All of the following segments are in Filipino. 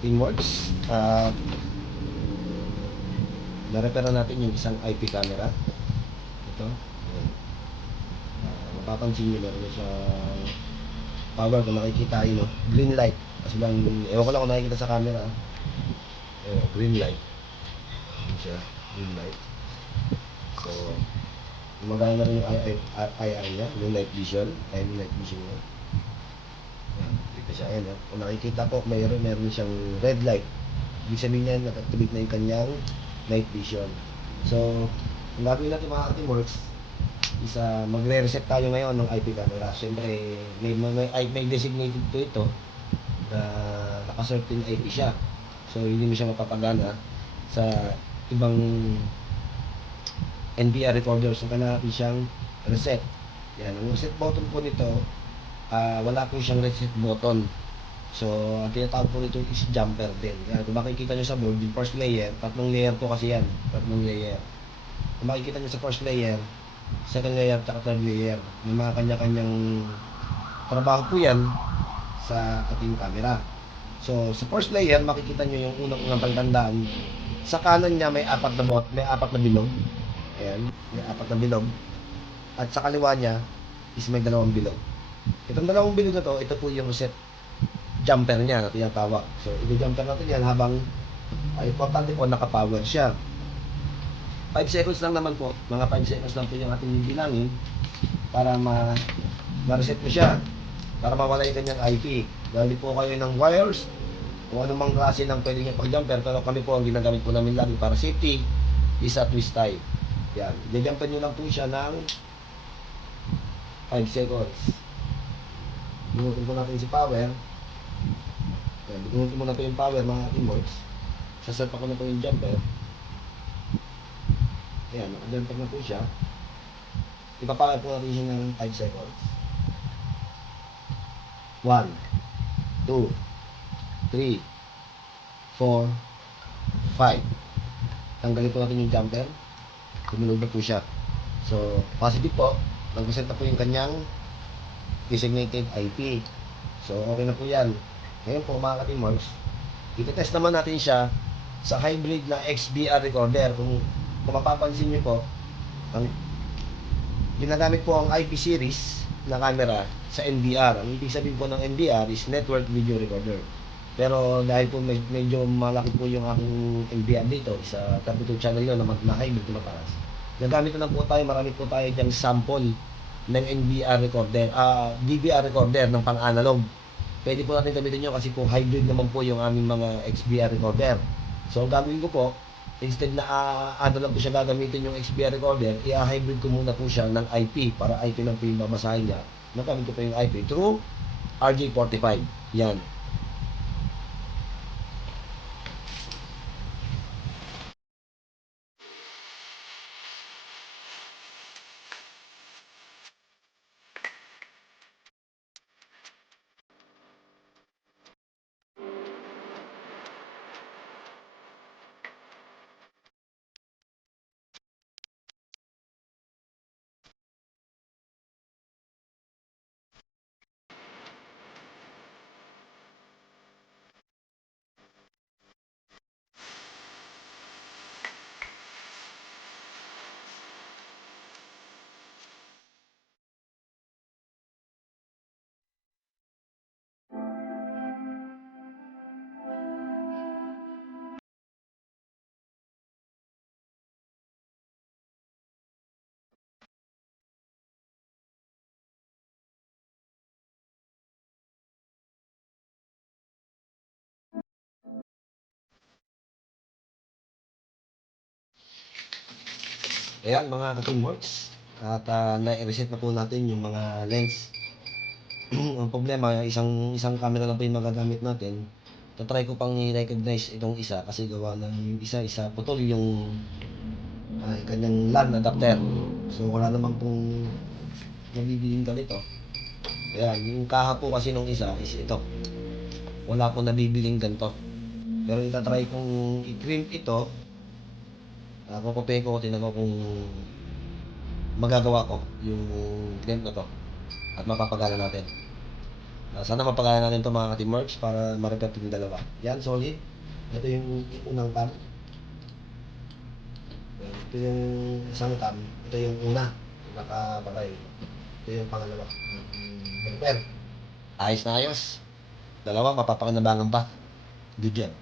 Teamworks. Na-repair natin yung isang IP camera. Ito. Ayan. Mapapansin nyo meron na siyang power kung nakikita yun, no? Green light. Kasi lang, ewan ko lang kung nakikita sa camera. Green light. Yun siya. Green light. So, gumagana na rin yung IR niya. Yung night vision. Ayun yung night vision niya. Ayan. Kita siya. Ayan. Kung nakikita po, meron siyang red light. Ibig sabihin niya, nag-activate na yung kanyang night vision. So, ang gagawin natin mga Teamworks, magre-reset tayo ngayon ng IP camera. Siyempre, may designated po ito na naka-certain IP siya. So, hindi mo siya mapapagana sa ibang NVR recorder. So, kailangan siyang reset. Yan. Ang reset button po nito, wala po siyang reset button. So, ang tinatawag po nito is jumper din. Yan. Kung makikita nyo sa board, yung first layer, tatlong layer po kasi yan. Tatlong layer. Kung makikita nyo sa first layer, second layer, at third layer, may mga kanya-kanyang trabaho po yan sa ating camera. So, sa first layer, makikita nyo yung unang pagtandaan. Sa kanan niya, may apat na bilog. Ayan, may apat na bilog. At sa kaliwa niya, is may dalawang bilog. Itong dalawang bilog na to, ito po yung reset jumper niya na tinatawag. So, i-jumper natin yan habang importante po naka-power siya. 5 seconds lang naman po, mga 5 seconds lang po yung ating bilangin para ma-reset mo siya, para mawala yung kanyang IP. Gamit po kayo ng wires kung anumang klase ng pwede nyo pag-jumper, pero kami po ang ginagamit po namin lagi para safety is a twist tie. Yan, i-jumper nyo lang po siya ng 5 seconds. Binutin po natin si power. Yan, binutin mo na po yung power mga Teamworks. Sasarpa ko na po yung jumper. Ayan, naka-jumper na po siya. Ipapower po natin siya ng 5 seconds. 1, 2, 3, 4, 5. Tanggalin po natin yung jumper. Tumunog na po siya. So, positive po. Nag-reset na po yung kanyang designated IP. So, okay na po yan. Ngayon po mga Teamworks, iti-test naman natin siya sa hybrid na XBR recorder. Kung mapapansin nyo po, ginagamit po ang IP series na camera sa NVR. Ang ibig sabihin po ng NVR is Network Video Recorder. Pero dahil po medyo malaki po yung aking NVR dito, sa 32 channel yun na hybrid na mataas. Nagamit na lang po tayo, marami po tayo diyang sample ng NVR recorder, DVR recorder ng pang-analog. Pwede po natin gamitin nyo kasi po hybrid naman po yung aming mga XBR recorder. So ang gagawin ko po, instead na ano lang po siya gagamitin yung XBR recorder, i-hybrid ko muna po siya ng IP para IP lang po yung babasahin niya. Nagamit ko po yung IP through RJ45. Yan. Ayan mga Teamworks. At na-reset na po natin yung mga lens. Ang problema, isang camera lang po yung magagamit natin. Tatry ko pang i-recognize itong isa kasi gawa ng yung isa putol yung kanyang LAN adapter. So wala naman pong nabibiling ganito. Ayan, yung kaha po kasi nung isa is ito. Wala pong nabibiling ganito. Pero itatry kong i-trim ito. Kukupihin ko, tinan ko kung magagawa ko yung ganito to. At mapapagana natin. Sana mapagalan natin ito mga ka-teamworks para ma-repair yung dalawa. Yan, solid. Ito yung unang cam. Ito yung isang cam. Ito yung una. Nakababay. Ito yung pangalawa. Repair. Ayos na ayos. Dalawa, mapapakinabangan pa. Good job.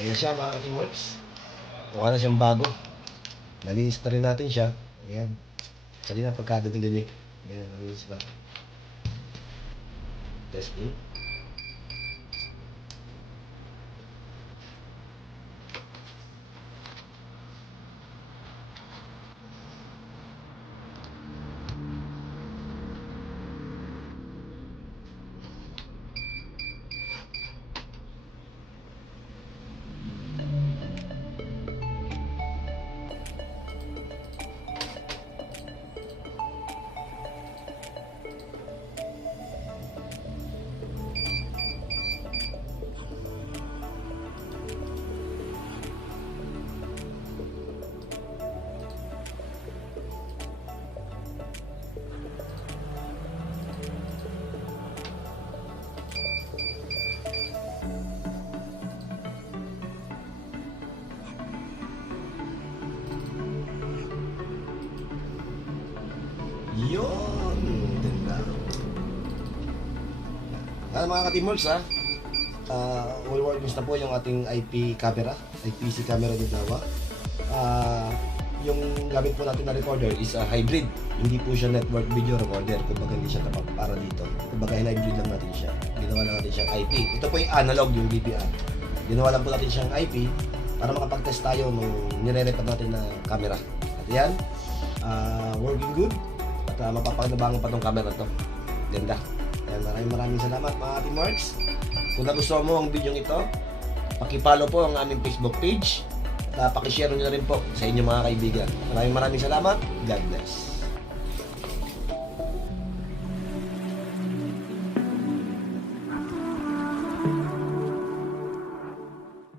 Ayan siya mga ka-teamworks. Mukha na siyang bago. Nalinis na rin natin siya. Ayan. Kanina pagkadadilig. Ayan, nalinis ba? Testing. Yun! Ganda. Mga ka-teamworks ha. All workings na po yung ating IP camera. IPC camera din nawa. Yung gamit po natin na recorder is a hybrid. Hindi po siya network video recorder. Kumbaga hindi siya tapat para dito. Kumbaga hybrid lang natin siya. Ginawa lang natin siyang IP. Ito po yung analog, yung DVR. Ginawa lang po natin siyang IP para makapag-test tayo nung nire-repair natin na camera. At yan, working good. At mapapakinabangan pa tong camera to. Ganda. Ayan, maraming salamat mga teamworks. Kung nagustuhan mo ang video ito, paki-follow po ang aming Facebook page. At pakishare nyo na rin po sa inyong mga kaibigan. Maraming salamat. God bless.